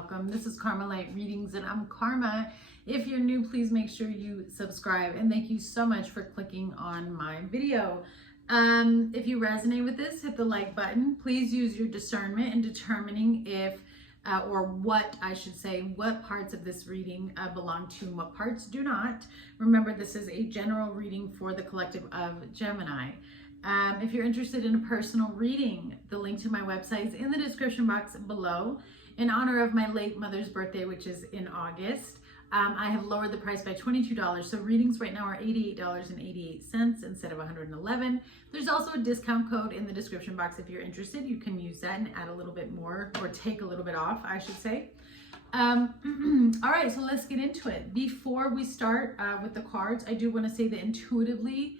welcome. This is Karma Light Readings and I'm Karma. If you're new, please make sure you subscribe and thank you so much for clicking on my video. If you resonate with this, hit the like button. Please use your discernment in determining if what parts of this reading belong to and what parts do not. Remember, this is a general reading for the collective of Gemini. If you're interested in a personal reading, the link to my website is in the description box below. In honor of my late mother's birthday, which is in August, I have lowered the price by $22. So readings right now are $88.88 instead of $111. There's also a discount code in the description box. If you're interested, you can use that and add a little bit more, or take a little bit off, I should say. All right, so let's get into it. Before we start with the cards, I do want to say that intuitively,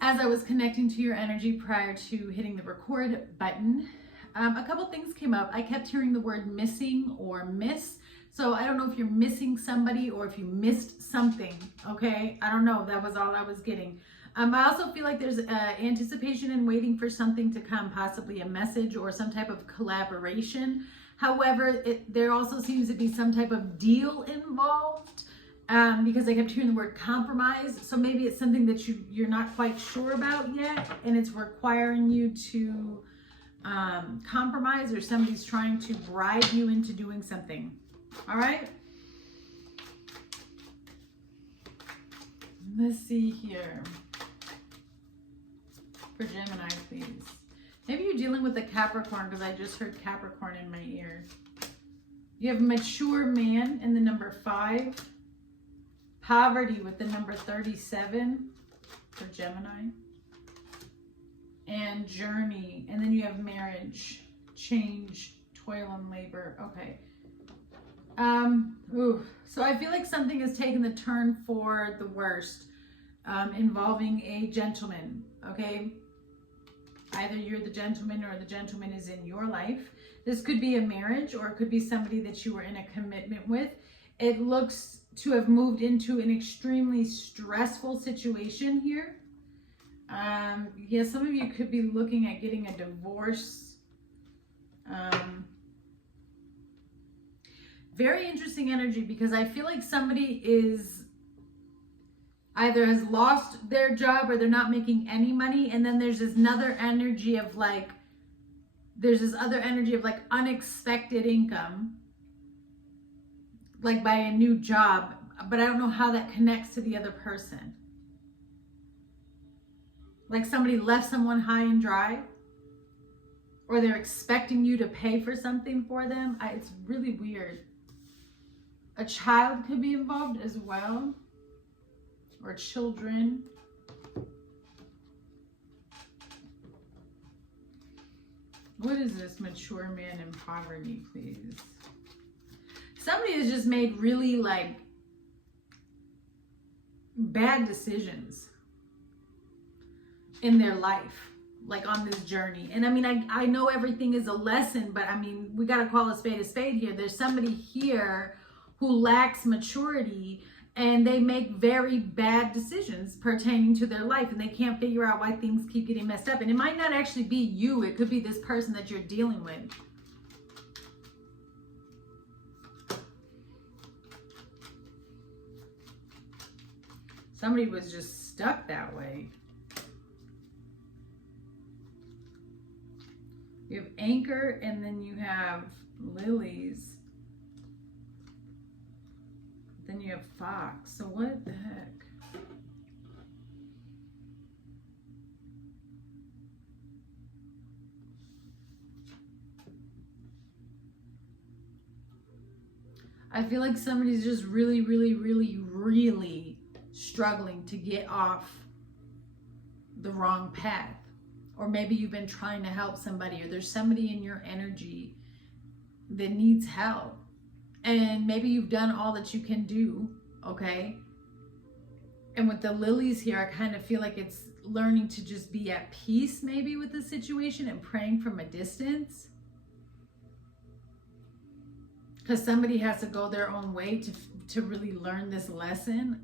as I was connecting to your energy prior to hitting the record button, a couple things came up. I kept hearing the word missing or miss. So I don't know if you're missing somebody or if you missed something, okay? I don't know. That was all I was getting. I also feel like there's anticipation and waiting for something to come, possibly a message or some type of collaboration. However, there also seems to be some type of deal involved. Because I kept hearing the word compromise. So maybe it's something that you're not quite sure about yet, and it's requiring you to compromise, or somebody's trying to bribe you into doing something. All right? Let's see here. For Gemini, please. Maybe you're dealing with a Capricorn, because I just heard Capricorn in my ear. You have mature man in the number 5. Poverty with the number 37 for Gemini. And journey. And then you have marriage, change, toil and labor. Okay. So I feel like something has taken the turn for the worst, involving a gentleman. Okay. Either you're the gentleman or the gentleman is in your life. This could be a marriage, or it could be somebody that you were in a commitment with. It looks to have moved into an extremely stressful situation here. Yeah, some of you could be looking at getting a divorce. Very interesting energy, because I feel like somebody is either has lost their job or they're not making any money. And then there's this other energy of like, unexpected income, like by a new job, but I don't know how that connects to the other person. Like somebody left someone high and dry, or they're expecting you to pay for something for them. It's really weird. A child could be involved as well, or children. What is this mature man in poverty, please? Somebody has just made really like bad decisions in their life, like on this journey. And I mean, I know everything is a lesson, but I mean, we got to call a spade here. There's somebody here who lacks maturity, and they make very bad decisions pertaining to their life, and they can't figure out why things keep getting messed up. And it might not actually be you. It could be this person that you're dealing with. Somebody was just stuck that way. You have anchor, and then you have lilies. Then you have fox. So what the heck? I feel like somebody's just really, really, really, really struggling to get off the wrong path. Or maybe you've been trying to help somebody, or there's somebody in your energy that needs help. And maybe you've done all that you can do, okay? And with the lilies here, I kind of feel like it's learning to just be at peace maybe with the situation and praying from a distance. Because somebody has to go their own way to really learn this lesson.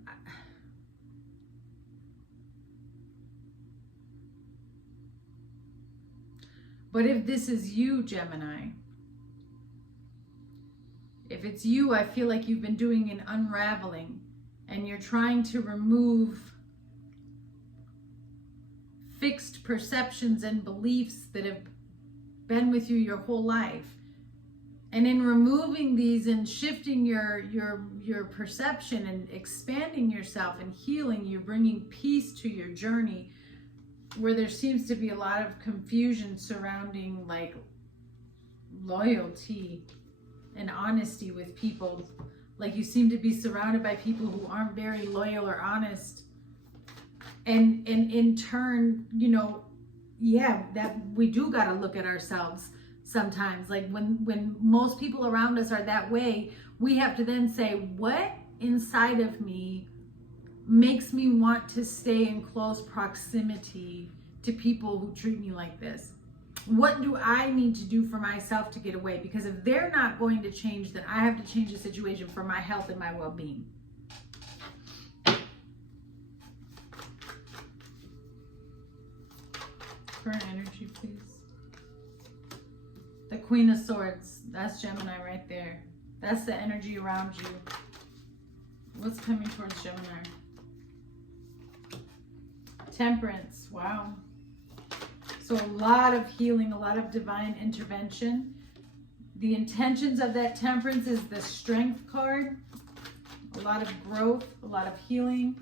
But if this is you, Gemini, it's you, I feel like you've been doing an unraveling and you're trying to remove fixed perceptions and beliefs that have been with you your whole life. And in removing these and shifting your perception and expanding yourself and healing, you're bringing peace to your journey, where there seems to be a lot of confusion surrounding like loyalty and honesty with people. Like you seem to be surrounded by people who aren't very loyal or honest. And in turn, you know, yeah, that we do got to look at ourselves sometimes. Like when most people around us are that way, we have to then say, what inside of me makes me want to stay in close proximity to people who treat me like this? What do I need to do for myself to get away? Because if they're not going to change, then I have to change the situation for my health and my well-being. Current energy, please. The Queen of Swords. That's Gemini right there. That's the energy around you. What's coming towards Gemini? Temperance. Wow. So a lot of healing, a lot of divine intervention. The intentions of that Temperance is the Strength card. A lot of growth, a lot of healing.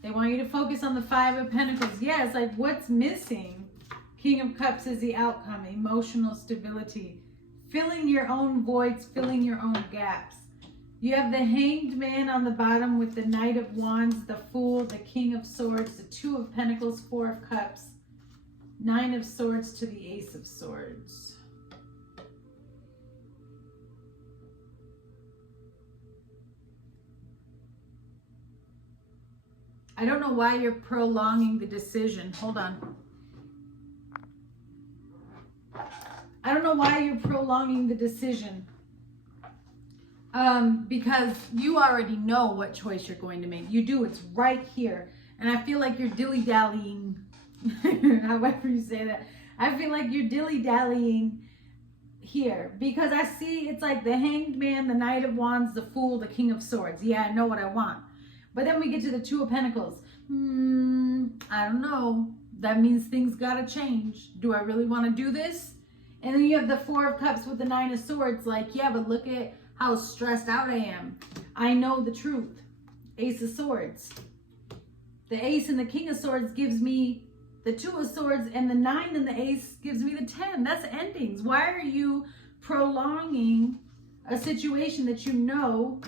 They want you to focus on the Five of Pentacles. Yeah, it's like, what's missing? King of Cups is the outcome. Emotional stability. Filling your own voids, filling your own gaps. You have the Hanged Man on the bottom with the Knight of Wands, the Fool, the King of Swords, the Two of Pentacles, Four of Cups, Nine of Swords to the Ace of Swords. I don't know why you're prolonging the decision. Hold on. I don't know why you're prolonging the decision. Because you already know what choice you're going to make. You do. It's right here. And I feel like you're dilly-dallying. However you say that. I feel like you're dilly-dallying here. Because I see it's like the Hanged Man, the Knight of Wands, the Fool, the King of Swords. Yeah, I know what I want. But then we get to the Two of Pentacles. I don't know. That means things gotta change. Do I really want to do this? And then you have the Four of Cups with the Nine of Swords. Like, yeah, but look at how stressed out I am. I know the truth. Ace of Swords. The Ace and the King of Swords gives me the Two of Swords, and the Nine and the Ace gives me the 10. That's endings. Why are you prolonging a situation that you know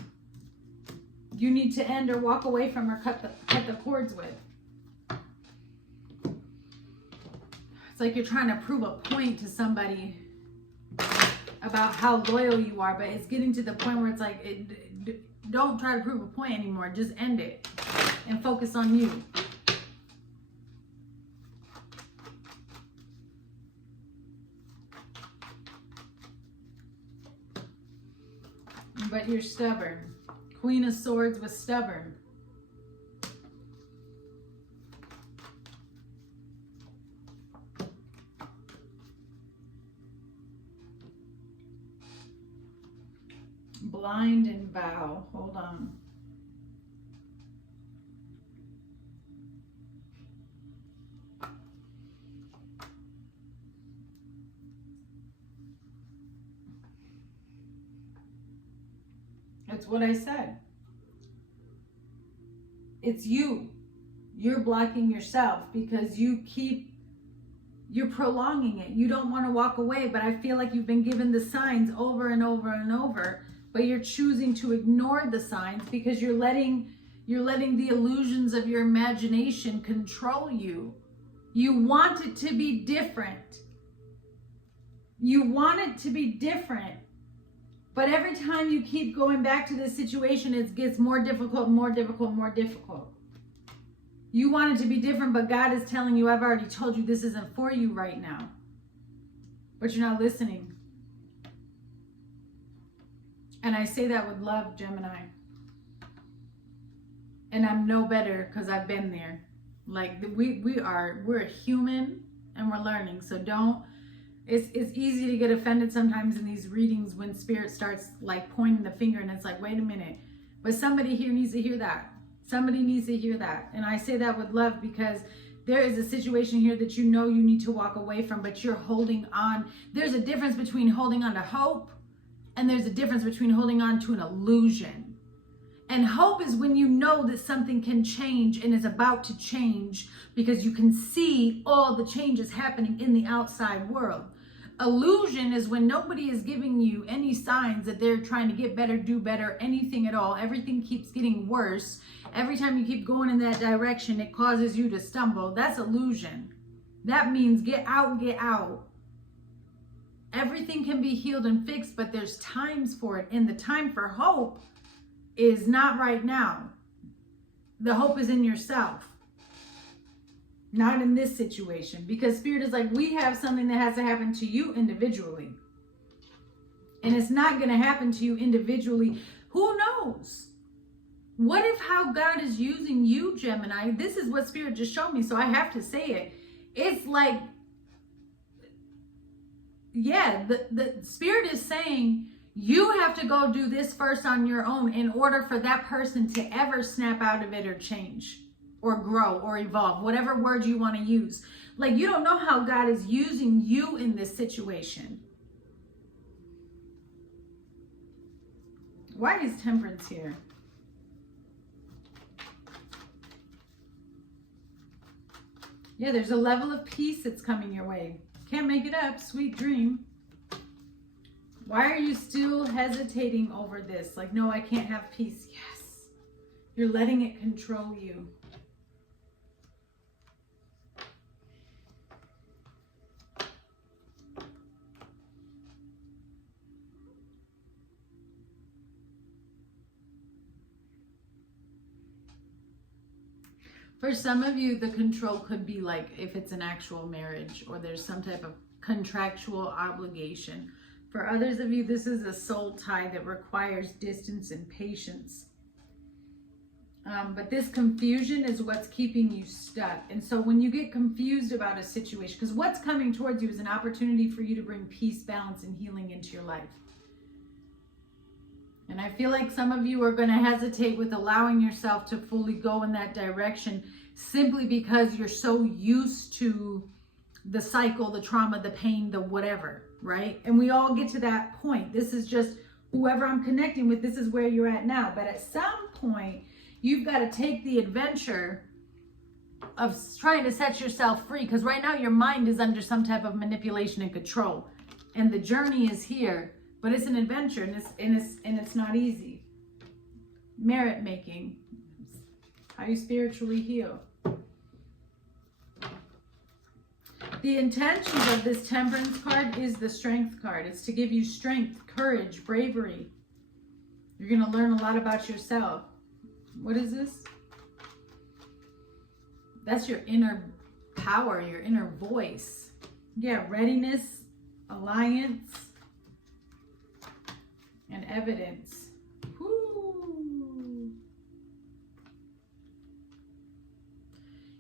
you need to end or walk away from or cut the cords with? It's like you're trying to prove a point to somebody about how loyal you are, but it's getting to the point where it's like, don't try to prove a point anymore. Just end it and focus on you. But you're stubborn. Queen of Swords was stubborn. Blind and vow. Hold on. It's what I said. It's you. You're blocking yourself because you're prolonging it. You don't want to walk away, but I feel like you've been given the signs over and over and over, but you're choosing to ignore the signs because you're letting the illusions of your imagination control you. You want it to be different. You want it to be different. But every time you keep going back to this situation, it gets more difficult, more difficult, more difficult. You want it to be different, but God is telling you, I've already told you this isn't for you right now. But you're not listening. And I say that with love, Gemini. And I'm no better because I've been there. Like we're human and we're learning. So It's easy to get offended sometimes in these readings when Spirit starts like pointing the finger, and it's like, wait a minute, but somebody here needs to hear that. Somebody needs to hear that. And I say that with love, because there is a situation here that you know you need to walk away from, but you're holding on. There's a difference between holding on to hope, and there's a difference between holding on to an illusion. And hope is when you know that something can change and is about to change, because you can see all the changes happening in the outside world. Illusion is when nobody is giving you any signs that they're trying to get better, do better, anything at all. Everything keeps getting worse. Every time you keep going in that direction, it causes you to stumble. That's illusion. That means get out, get out. Everything can be healed and fixed, but there's times for it. And the time for hope is not right now. The hope is in yourself. Not in this situation, because Spirit is like, we have something that has to happen to you individually. And it's not going to happen to you individually. Who knows? What if how God is using you, Gemini? This is what Spirit just showed me, so I have to say it. It's like, yeah, the Spirit is saying, you have to go do this first on your own in order for that person to ever snap out of it or change or grow or evolve, whatever word you want to use. Like, you don't know how God is using you in this situation. Why is Temperance here? Yeah, there's a level of peace that's coming your way. Can't make it up. Sweet dream. Why are you still hesitating over this? Like, no, I can't have peace. Yes. You're letting it control you. For some of you, the control could be like if it's an actual marriage or there's some type of contractual obligation. For others of you, this is a soul tie that requires distance and patience. But this confusion is what's keeping you stuck. And so when you get confused about a situation, because what's coming towards you is an opportunity for you to bring peace, balance, and healing into your life. And I feel like some of you are going to hesitate with allowing yourself to fully go in that direction simply because you're so used to the cycle, the trauma, the pain, the whatever, right? And we all get to that point. This is just whoever I'm connecting with, this is where you're at now. But at some point, you've got to take the adventure of trying to set yourself free, because right now your mind is under some type of manipulation and control. And the journey is here. But it's an adventure, and it's not easy. Merit making, how you spiritually heal. The intentions of this Temperance card is the Strength card. It's to give you strength, courage, bravery. You're going to learn a lot about yourself. What is this? That's your inner power, your inner voice. Yeah, readiness, alliance, and evidence. Woo.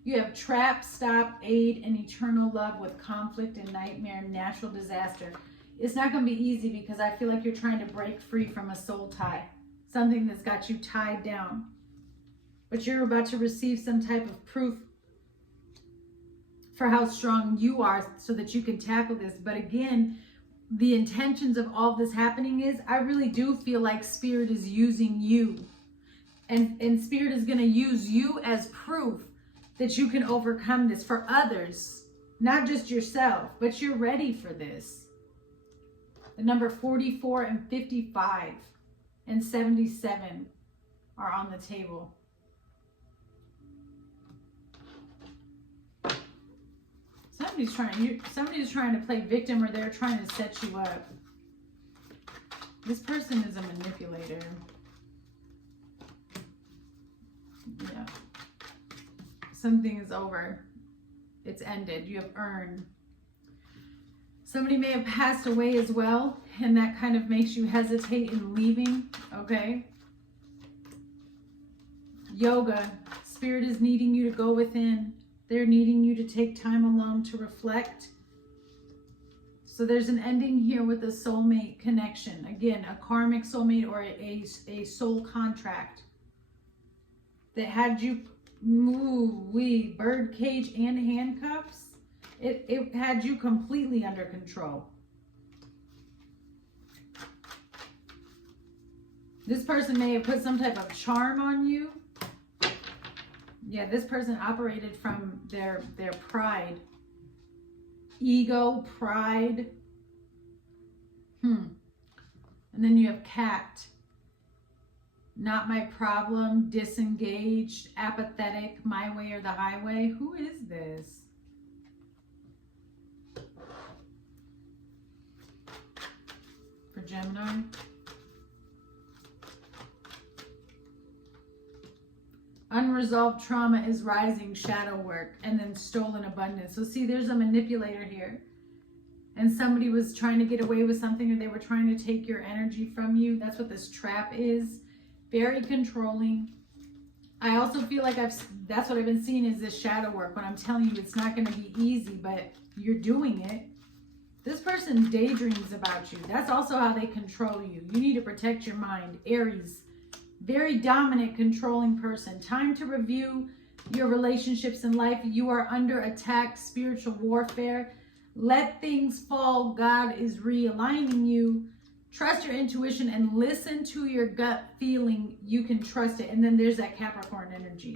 You have trap, stop, aid, and eternal love with conflict and nightmare, natural disaster. It's not going to be easy because I feel like you're trying to break free from a soul tie. Something that's got you tied down. But you're about to receive some type of proof for how strong you are so that you can tackle this. But again, the intentions of all this happening is, I really do feel like Spirit is using you. And Spirit is going to use you as proof that you can overcome this for others, not just yourself, but you're ready for this. The number 44 and 55 and 77 are on the table. Somebody's trying to play victim, or they're trying to set you up. This person is a manipulator. Yeah. Something is over. It's ended. You have earned. Somebody may have passed away as well, and that kind of makes you hesitate in leaving. Okay. Yoga. Spirit is needing you to go within. They're needing you to take time alone to reflect So there's an ending here with a soulmate connection. Again, a karmic soulmate or a soul contract that had you bird cage and handcuffs. It had you completely under control. This person may have put some type of charm on you. Yeah, this person operated from their pride. Ego, pride. And then you have cat. Not my problem, disengaged, apathetic, my way or the highway. Who is this? For Gemini. Unresolved trauma is rising, shadow work, and then stolen abundance. So see, there's a manipulator here. And somebody was trying to get away with something, or they were trying to take your energy from you. That's what this trap is. Very controlling. I also feel like that's what I've been seeing is this shadow work. When I'm telling you it's not going to be easy, but you're doing it. This person daydreams about you. That's also how they control you. You need to protect your mind. Aries. Very dominant, controlling person. Time to review your relationships in life. You are under attack, spiritual warfare. Let things fall. God is realigning you. Trust your intuition and listen to your gut feeling. You can trust it. And then there's that Capricorn energy,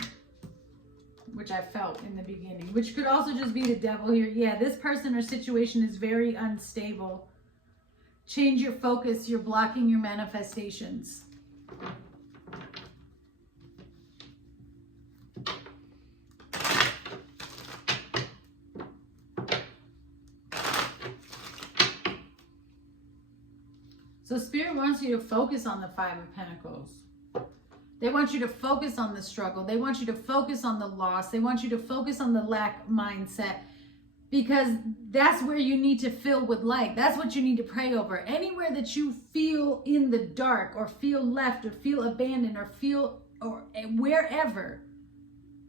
which I felt in the beginning, which could also just be the devil here. Yeah, this person or situation is very unstable. Change your focus. You're blocking your manifestations. So Spirit wants you to focus on the Five of Pentacles. They want you to focus on the struggle. They want you to focus on the loss. They want you to focus on the lack mindset, because that's where you need to fill with light. That's what you need to pray over. Anywhere that you feel in the dark or feel left or feel abandoned or wherever,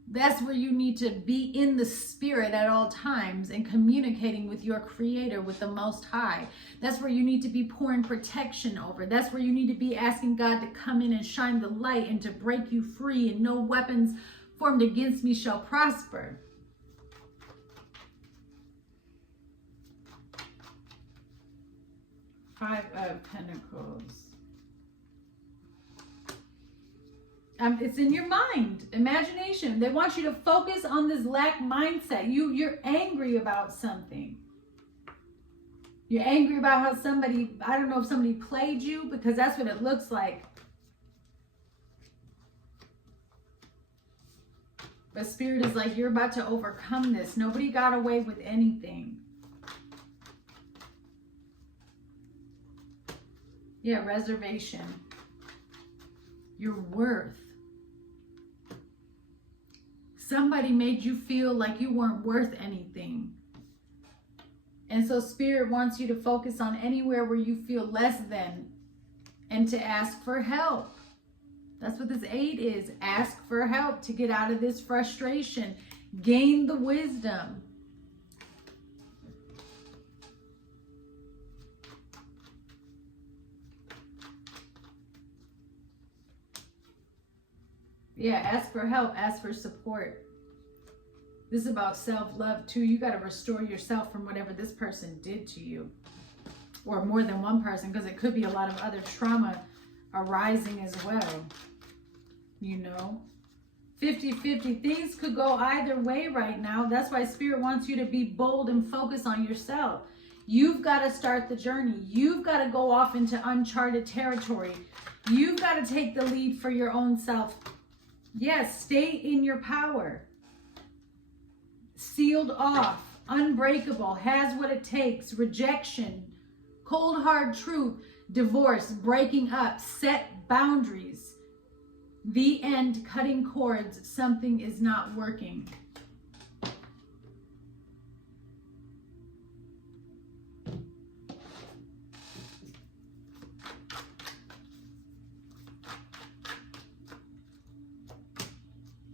that's where you need to be in the spirit at all times and communicating with your creator, with the Most High. That's where you need to be pouring protection over. That's where you need to be asking God to come in and shine the light and to break you free, and no weapons formed against me shall prosper. Five of Pentacles. It's in your mind, imagination. They want you to focus on this lack mindset. You're angry about something. You're angry about how somebody, I don't know if somebody played you, because that's what it looks like. But Spirit is like, you're about to overcome this. Nobody got away with anything. Yeah, reservation. Your worth. Somebody made you feel like you weren't worth anything. And so Spirit wants you to focus on anywhere where you feel less than, and to ask for help. That's what this 8 is. Ask for help to get out of this frustration. Gain the wisdom. Yeah, ask for help, ask for support. This is about self-love too. You got to restore yourself from whatever this person did to you. Or more than one person, because it could be a lot of other trauma arising as well. You know, 50-50. Things could go either way right now. That's why Spirit wants you to be bold and focus on yourself. You've got to start the journey. You've got to go off into uncharted territory. You've got to take the lead for your own self. Yes, stay in your power. Sealed off, unbreakable, has what it takes, rejection, cold hard truth, divorce, breaking up, set boundaries. The end, cutting cords, something is not working.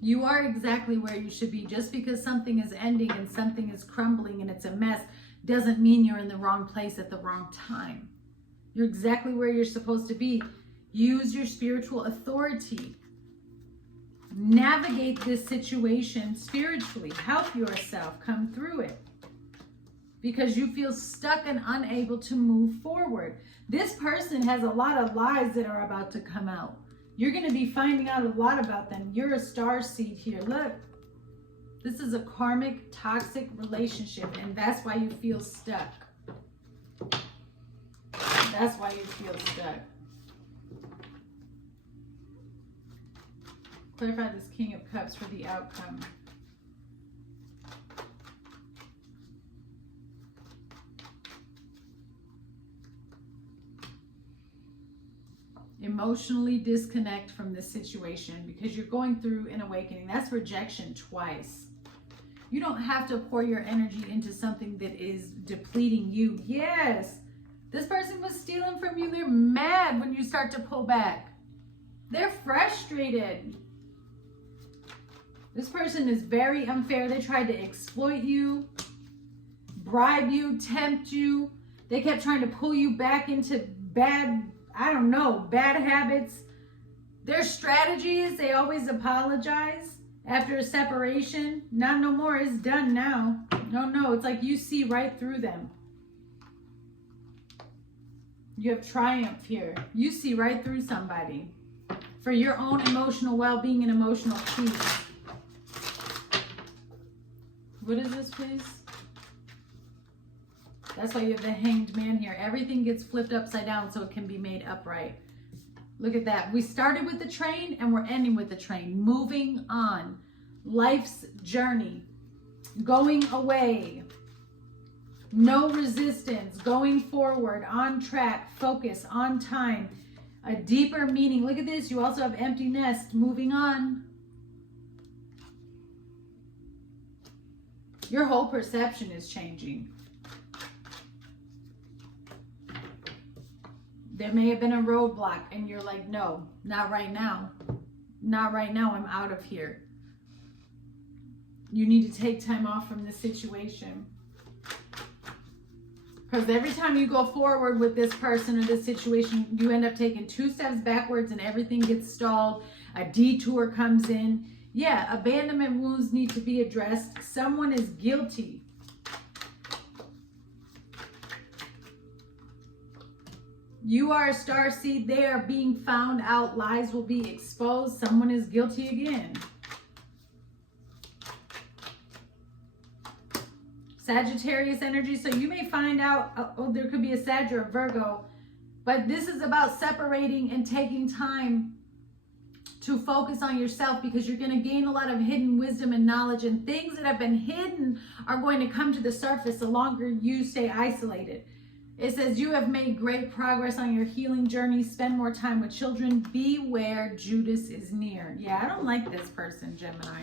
You are exactly where you should be. Just because something is ending and something is crumbling and it's a mess doesn't mean you're in the wrong place at the wrong time. You're exactly where you're supposed to be. Use your spiritual authority. Navigate this situation spiritually. Help yourself come through it, because you feel stuck and unable to move forward. This person has a lot of lies that are about to come out. You're going to be finding out a lot about them. You're a star seed here. Look, this is a karmic, toxic relationship, and that's why you feel stuck. That's why you feel stuck. Clarify this King of Cups for the outcome. Emotionally disconnect from this situation because you're going through an awakening. That's rejection twice. You don't have to pour your energy into something that is depleting you. Yes, this person was stealing from you. They're mad when you start to pull back. They're frustrated. This person is very unfair. They tried to exploit you, bribe you, tempt you. They kept trying to pull you back into bad habits. Their strategy is they always apologize after a separation. Not no more. It's done now. No. It's like you see right through them. You have triumph here. You see right through somebody for your own emotional well-being and emotional peace. What is this, please? That's why you have the Hanged Man here. Everything gets flipped upside down so it can be made upright. Look at that. We started with the train and we're ending with the train. Moving on. Life's journey. Going away. No resistance. Going forward. On track. Focus. On time. A deeper meaning. Look at this. You also have empty nest. Moving on. Your whole perception is changing. There may have been a roadblock and you're like, no, not right now. Not right now. I'm out of here. You need to take time off from this situation. Because every time you go forward with this person or this situation, you end up taking 2 steps backwards and everything gets stalled. A detour comes in. Yeah, abandonment wounds need to be addressed. Someone is guilty. You are a star seed. They are being found out. Lies will be exposed. Someone is guilty again. Sagittarius energy. So you may find out, there could be a Sag or a Virgo. But this is about separating and taking time to focus on yourself, because you're going to gain a lot of hidden wisdom and knowledge, and things that have been hidden are going to come to the surface the longer you stay isolated. It says you have made great progress on your healing journey. Spend more time with children. Beware, Judas is near. Yeah, I don't like this person, Gemini.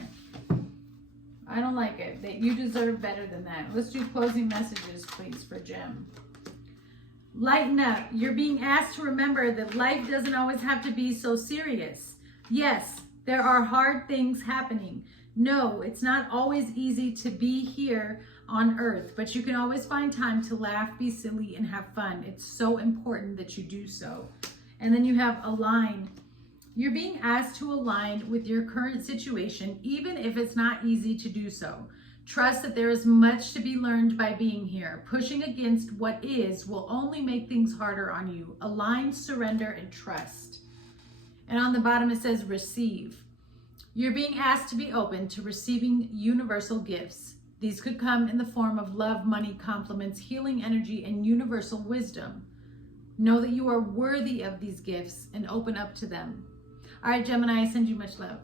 I don't like it. That you deserve better than that. Let's do closing messages, please, for Gem. Lighten up. You're being asked to remember that life doesn't always have to be so serious. Yes, there are hard things happening. No, it's not always easy to be here on earth, but you can always find time to laugh, be silly, and have fun. It's so important that you do so. And then you have align. You're being asked to align with your current situation, even if it's not easy to do so. Trust that there is much to be learned by being here. Pushing against what is will only make things harder on you. Align, surrender, and trust. And on the bottom it says receive. You're being asked to be open to receiving universal gifts. These could come in the form of love, money, compliments, healing energy, and universal wisdom. Know that you are worthy of these gifts and open up to them. All right, Gemini, I send you much love.